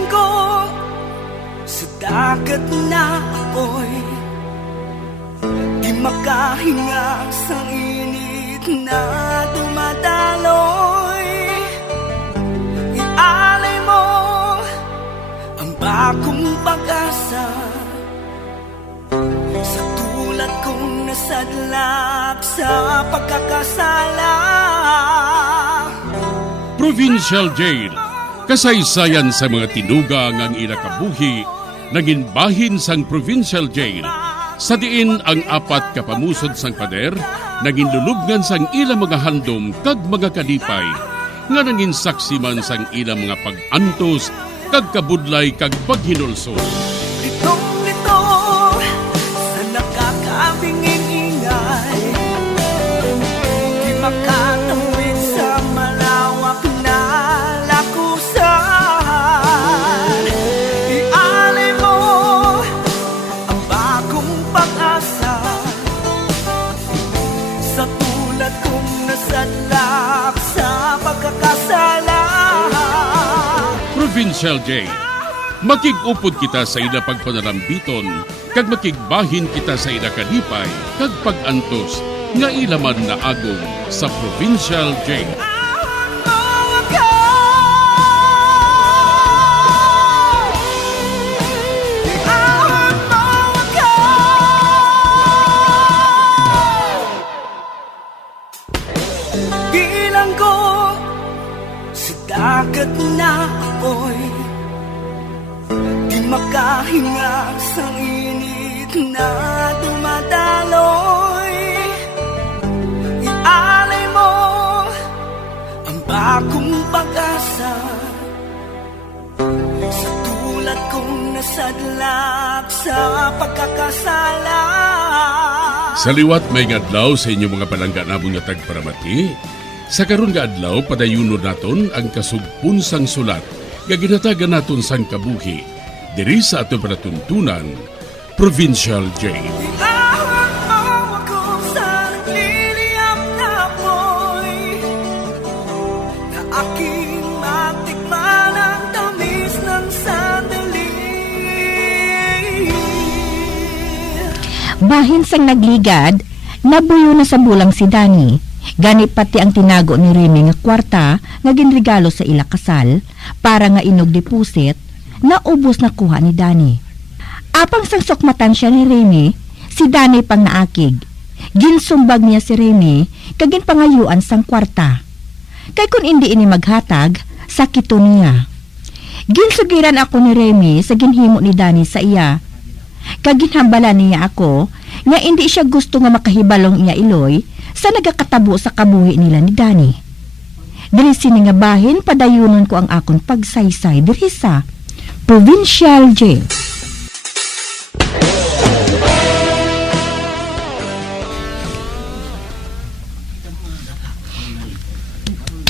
Bilanggo sa dagat na apoy, di makahinga sa init na dumadaloy. Ialay mo ang bagong pag-asa sa tulad kong nasadlak sa pagkakasala. Provincial Jail, kasaysayan sa mga tinuga ngang inakabuhi, naging bahin sang Provincial Jail. Sa diin ang apat kapamusod sang pader, naging lulubngan sang ilang mga handom kag mga kalipay, nga naging saksi man sang ilang mga pag-antos, kag kabudlay kag paghinulsol. Litong-lito sa nakakabingin ingay, di makatawid sa malawak na lakusan. Ialay mo ang bagong pag-asa sa tulad kong nasadlak sa pagkakasala. Provincial Jail, makig-upod kita sa ila pagpanarambiton, kag makigbahin kita sa ila kalipay, kag pag-antos, nga ilaman na agong sa Provincial Jail. Bilanggo sa dagat na apoy, di makahinga sa init na dumadaloy. Ialay mo ang bagong pag-asa sa tulad kong nasadlak sa pagkakasala. Sa liwat may ngadlaw sa inyong mga palangga namong nga tagparamati, sa karon nga adlaw padayunon naton ang kasugpon sang sulat nga ginatagan naton sang kabuhi diri sa aton panatuntunan, Provincial Jail. Iahon mo ako sa nagliliyap na apoy, na aking matikman ang tamis ng sandali. Bahin sang nagligad, nabuyo na sa bulang si Danny. Gani pati ang tinago ni Remy nga kwarta nga ginregalo sa ila kasal para nga inog deposit na ubos na kuha ni Danny. Apang sang sukmatan siya ni Remy, si Danny pang naakig. Ginsumbag niya si Remy kagin pangayuan sang kwarta. Kay kun hindi ini maghatag, sakito niya. Ginsugiran ako ni Remy sa ginhimo ni Danny sa iya. Kaginhambalan niya ako nga hindi siya gusto nga makahibalong iya Iloy sa nagakatabo sa kabuhi nila ni Danny. Diri sini nga bahin padayunon ko ang akon pagsaysay diri sa Provincial Jail.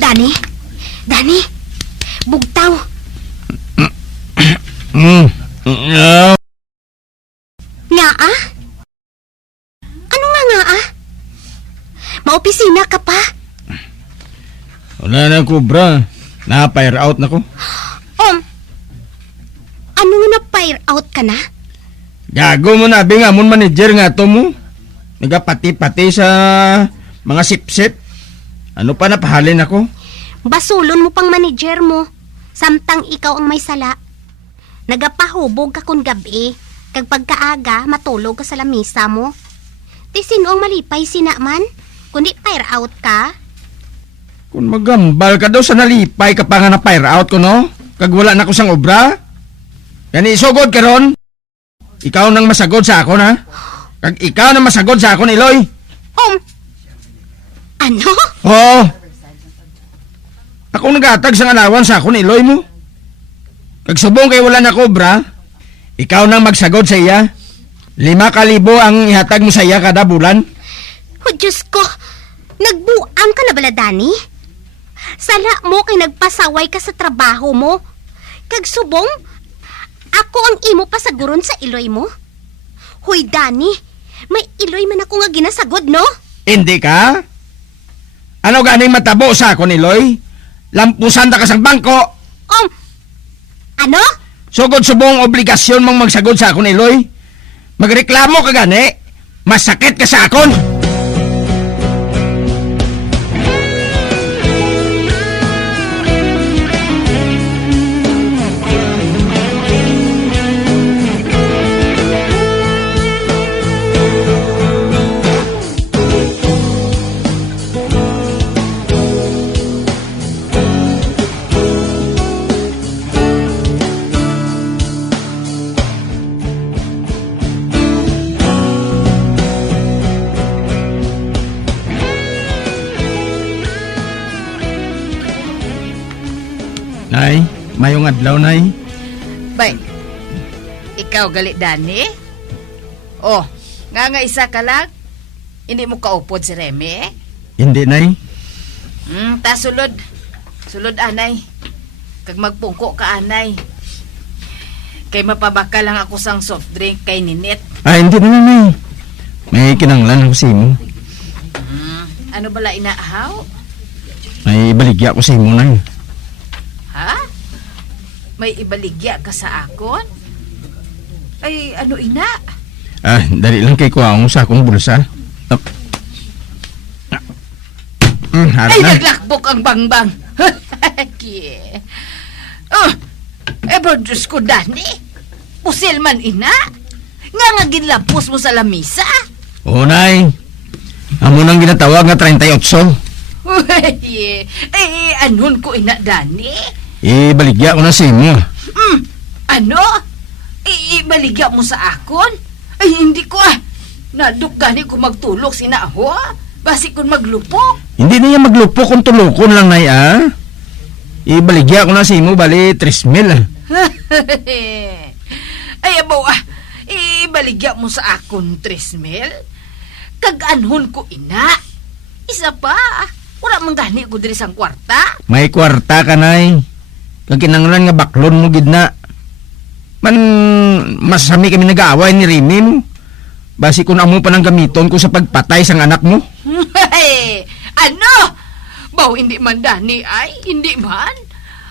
Danny? Danny? Bugtaw? Nga ah? Ano nga ah? Maopisina ka pa? Wala na ko, bra. Na-fire out na ko. Ano nga na-fire out ka na? Gago mo na, bingamon manager nga to mo. Nagapati-pati sa mga sip-sip. Ano pa napahalin ako? Basulon mo pang manager mo. Samtang ikaw ang may sala. Nagapahubog ka kung gabi. Kag pagkaaga, matulog ka sa lamisa mo. Di sino ang malipay sinaman? Kundi fire out ka? Kung magambal ka daw sa nalipay ka pa nga na-fire out ko, no? Kag wala na ko sang obra. Yan isugod ka ron. Ikaw nang masagod sa akon, ha? Kag ikaw nang masagod sa akon, Iloy. Ano? Oo. Ako nagatag sang alawan sa akon, Iloy mo. Kag subong kay wala na kobra, ikaw nang magsagod sa iya. 5,000 ang ihatag mo sa iya kada bulan. Oh, Diyos ko! Nagbuang ka na bala, Danny? Sala mo kay nagpasaway ka sa trabaho mo. Kag subong, ako ang imo pasaguron sa Iloy mo. Hoy, Danny, may Iloy man ako nga ginasagod, no? Hindi ka? Ano ganing matabo sa akon, Iloy? Lampusan ta ka sa bangko. Ano? Sugod subong obligasyon mong magsagod sa akon, Iloy. Magreklamo ka gani, masakit ka sa akon. Nay, mayong adlaw, Nay. Bay, ikaw galit Dani? Oh, nga isa ka lang? Hindi mo kaupod si Remy? Hindi, Nay. Ta sulod. Sulod anay. Kag magpungko ka anay. Kay mapabaka lang ako sang soft drink kay Ninit. Hindi na, Nay. May kinanglan ako sa imo. Ano bala inaahaw? May baligya ko sa imo, Nay. Ha? May ibaligya ka sa akon? Ay, ano ina? Dali lang kay kuha mo sa akong bulsa. Harap Ay, na. naglakbok ang bangbang. Kie. Pero Diyos ko, Dani. Pusil man ina. Nga ginlapos mo sa lamisa. Oo, Nay. Amo nang ginatawag nga 38. Uy, anon ko ina, Dani? Baligya ko na sa imo. Ano? Ibaligya mo sa akon? Ay, hindi ko Naduk gani ko magtulok sinaho. Basi kung maglupok. Hindi na yan maglupok kung tulukon lang, Nay, Ibaligya ko na sa imo, bali 3,000. Ay, abaw ibaligya mo sa akon 3,000? Kag-anhon ko ina. Isa pa. Wala man gani ko diri sang kwarta. May kwarta ka, Nay. Kag kinanglan nga baklon mo, gidna. Masami kami nag-aaway ni Remy mo. Basi kung amo pa ng gamiton ko sa pagpatay sang anak mo. Ano? Baw hindi man Dani ay? Hindi man?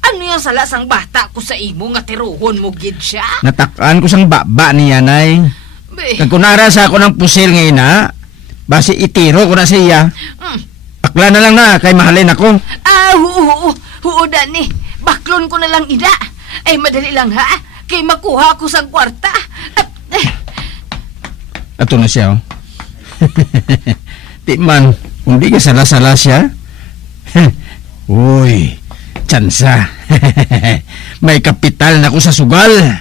Ano yung sala sang bata ko sa imo nga tiruhon mo gid siya? Natakaan ko sang baba niya, Nay. Kag kunara sa ako ng pusil nga ina, basi itiro ko na siya. Pakla na lang na, kay mahalin ako. Oo, Dani. Baklon ko na lang ina. Ay, madali lang ha. Kay makuha ko sang kwarta. Ato na siya, Di man, kung di ka sala-sala siya. Uy, tsansa. May kapital na ko sa sugal.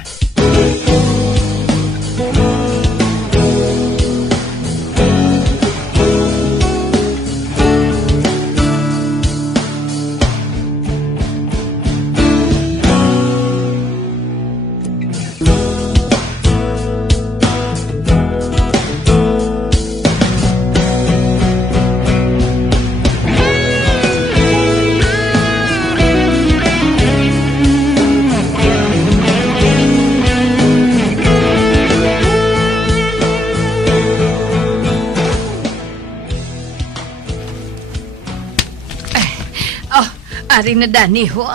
Ari na Dani ho.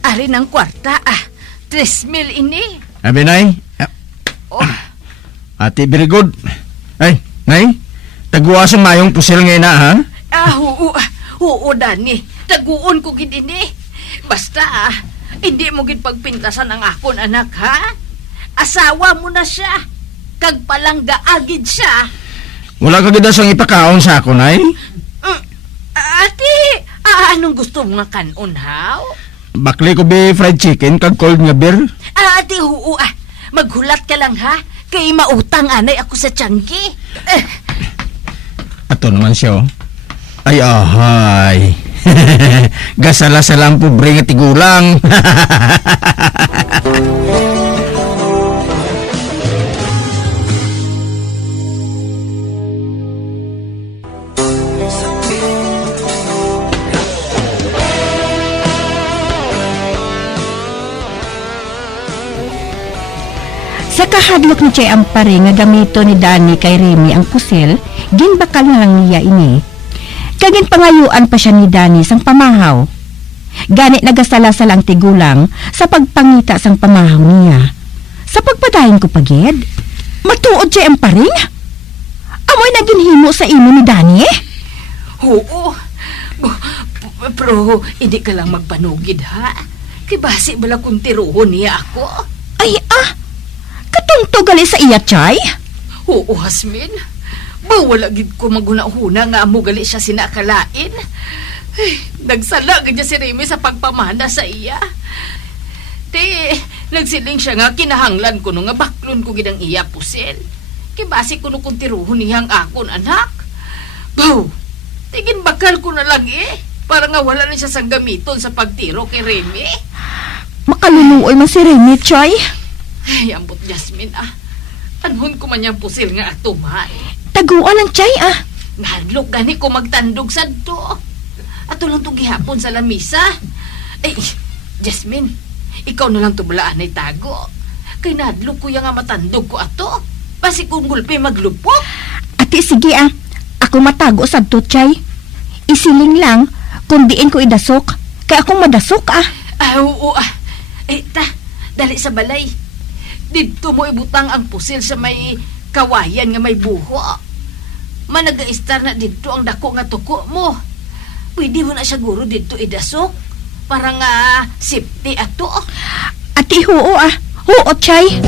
Ari ng kwarta 3,000 ini. Abi, Nay. Oh, Ate, very good. Ay, Nay, taguasang mayong pusil ngayon na, ha? oo, Dani. Taguon ko gid ini. Basta hindi mo gid pagpintasan ang akon anak ha. Asawa mo na siya. Kag palangga agid siya. Wala ka gida sang ipakaon sa ako, Nay. Ate, anong gusto mo nga kanon haw? Bakli ko be fried chicken kag cold nga beer. Ate, oo maghulat ka lang ha. Kay mautang anay ako sa tiyanggi. Ato naman siya, Ay, ahay. Gasala-salang pobre nga tigulang. Sa kahadlok ni Chay Ampare nga gamito ni Dani kay Remy ang pusil, ginbakal na lang niya ini. Kagin pangayuan pa siya ni Dani sang pamahaw. Gani nagasala-salang tigulang sa pagpangita sang pamahaw niya. Sa pagpadayon ko pagid, matuod siya ang paring. Amoy naginhimo sa imo ni Danny eh. Oo. Pero hindi ka lang magpanugid, ha? Kay basi bala kung tiruhon niya ako. Ay katungto gali sa iya, Chay. Oo, Hasmin. Wala gid ko maguna-huna nga amo gali siya sinakalain. Ay, nagsala gid si Remy sa pagpamana sa iya. Nagsiling siya nga kinahanglan ko no nga baklon ko gid ang iya pusil. Kibasi ko no kung tiruhon niyang akon anak. Tigin bakal ko na lang para nga wala na siya sang gamiton sa pagtiro kay Remy. Makaluluoy man si Remy, Chay. Ay, ambot Jasmine Anhon ko man niyang pusil nga ato Taguan ang Chay Nahadlok gani ko magtandog sa to. Ato lang to gihapon sa lamisa. Ay, Jasmine, ikaw na lang to balaan ay tago. Kay nahadlok ko nga matandog ko ato. Basi kung gulpi maglupok. Ati, sige Ako matago sa to, Chay. Isiling lang kung diin ko idasok. Kaya akong madasok Oo dali sa balay. Dito mo ibutang ang pusil sa may kawayan nga may buho. Managa-istar na dito ang dako nga tuko mo. Pwede mo na siguro dito idasok. Para nga safety ato. Ati, oo Oo, Chay.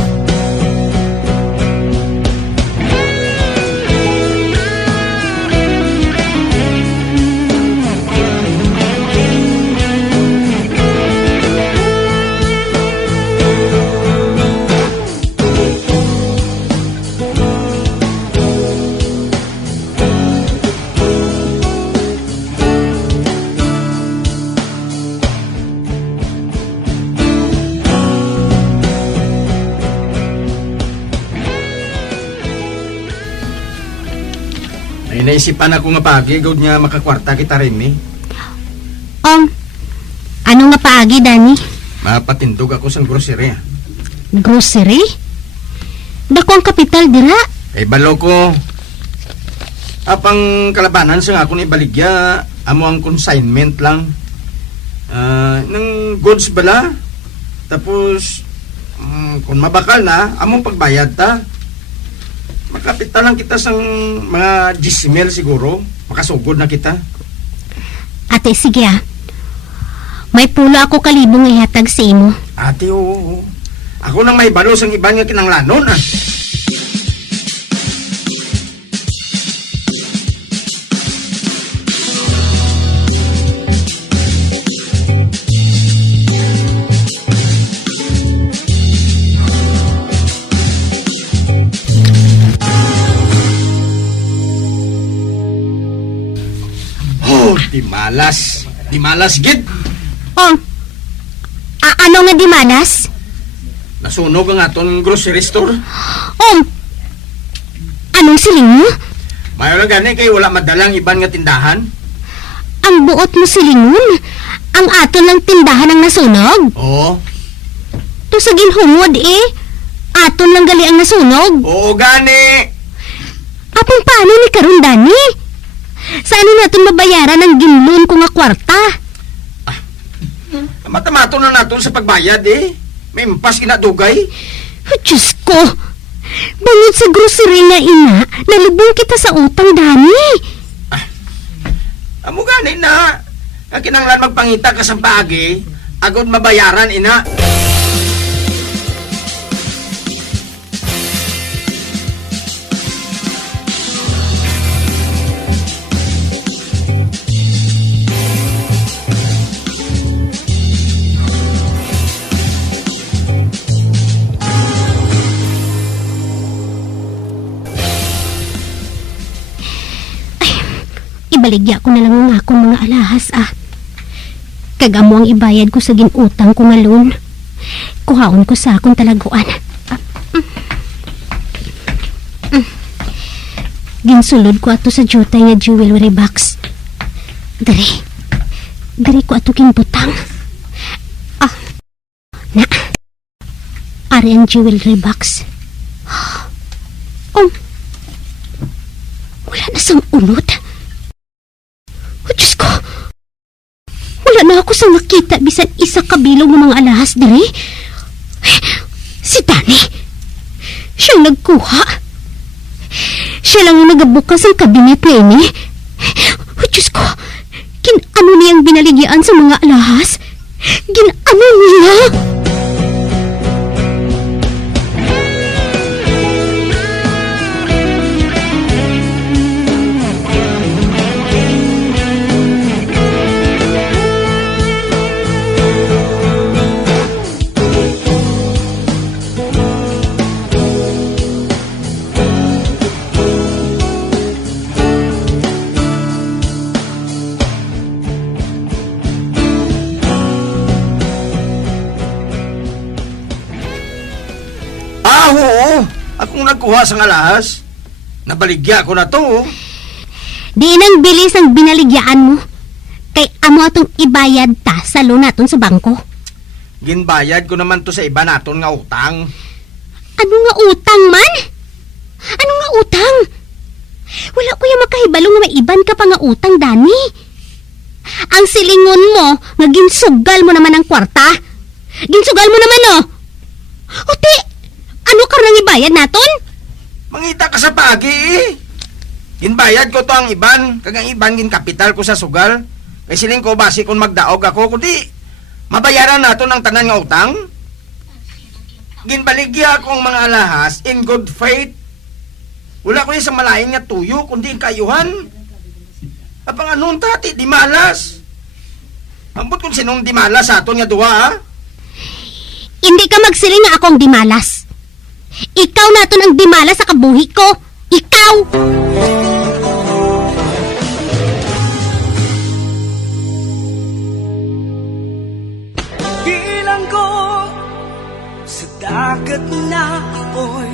May naisipan ako nga pagi, gawd niya makakwarta kita rin Ano nga paagi, Danny? Mapatindog ako sa grocery. Grocery? Dako ang kapital, dira? Ay balo ko. Apang kalabanan sa nga ako ni baligya, amo ang consignment lang. Nang goods bala. Tapos, kung mabakal na, among pagbayad ta. Makapital lang kita sang mga 10,000 siguro. Makasugod na kita. Ate, sige May pulo ako kalibong ihatag sa imo. Ate, oo. Ako nang may balo sang iban nga kinanglanon Di malas gid. Ano nga di manas? Nasunog ang aton grocery store. Anong siling mo? Mayo lang gani kay wala madalang iban nga tindahan. Ang buot mo silingon? Ang aton lang tindahan ang nasunog? Oo. To sa ginhungod aton lang gali ang nasunog? Oo gani. Apong paano ni karon, Danny? Saan natin mabayaran ang ginloan ko nga kwarta? Matamato na naton sa pagbayad May impas kinadugay. Diyos ko! Bangod sa grocery nga nalubong kita sa utang, Danny. Amo gani na. Kinanglan magpangita ka sa paagi, agod mabayaran ina. Ibaligya ko na lang ang akong mga alahas Kagamo ang ibayad ko sa ginutang ko nga loan. Kuhaon ko sa akong talaguan. Ginsulod ko ato sa jutay nga jewelry box. Dari ko ato kinbutang. Ari ang jewelry box. Wala na sang unod. Diyos ko! Wala Wala na ako sa nakita bisan isa kabilog ng mga alahas dire. Si Danny. Siyang nagkuha. Siya lang ang nagabukas ang kabinet na ini. Oh, Diyos ko. Ginano niyang binaligyan sa mga alahas? Ginano niya? Oo. Akong nagkuha sa alahas. Nabaligya ko na to. Di nang bilis ang binaligyaan mo. Kay amo atong ibayad ta sa loan naton sa bangko. Ginbayad ko naman to sa iba naton nga utang. Ano nga utang man? Ano nga utang? Wala ko yung makahibalo nga may iban ka pa nga utang, Dani. Ang silingon mo, nga ginsugal mo naman ang kwarta. Ginsugal mo naman, oh. Uti, ano ka nang ibayad naton? Mangita ka sa pagi eh. Ginbayad ko to ang iban. Kag ang iban ginkapital ko sa sugal. Kay siling ko basi kung magdaog ako. Kundi mabayaran nato ng tanan nga utang. Ginbaligya akong mga alahas in good faith. Wala ko isang malain nga tuyo kundi kayuhan. Apang anong tati di malas. Ambot kung sinong di malas sa aton nga duwa ha. Hindi ka magsiling nga akong dimalas. Ikaw naton ang dimalas sa kabuhi ko. Ikaw! Bilang ko sa dagat na apoy,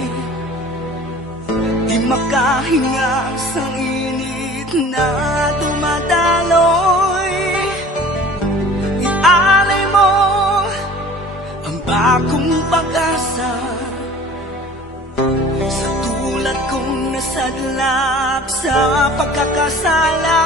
di makahinga sa init na dumadaloy. Ialay mo ang bagong pag-asa sa tulad kong nasadlak sa pagkakasala.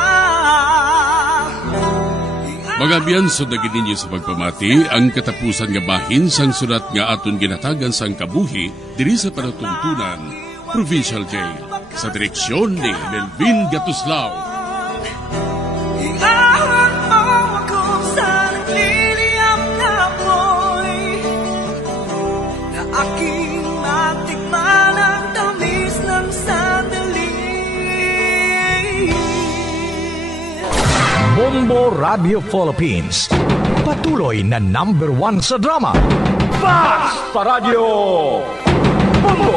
Mga biyansod na gininyo sa pagpamati, ang katapusan nga bahin sang sulat nga aton ginatagan sang kabuhi diri sa panatuntunan, Provincial Jail, sa direksyon ni Melvin Gatuslao. Iahon mo ako sa nagliliyap na apoy, na aking matikman ang tamis ng sandali. Bombo Radio Philippines. Patuloy na #1 sa drama. Fast sa Radio. Bombo!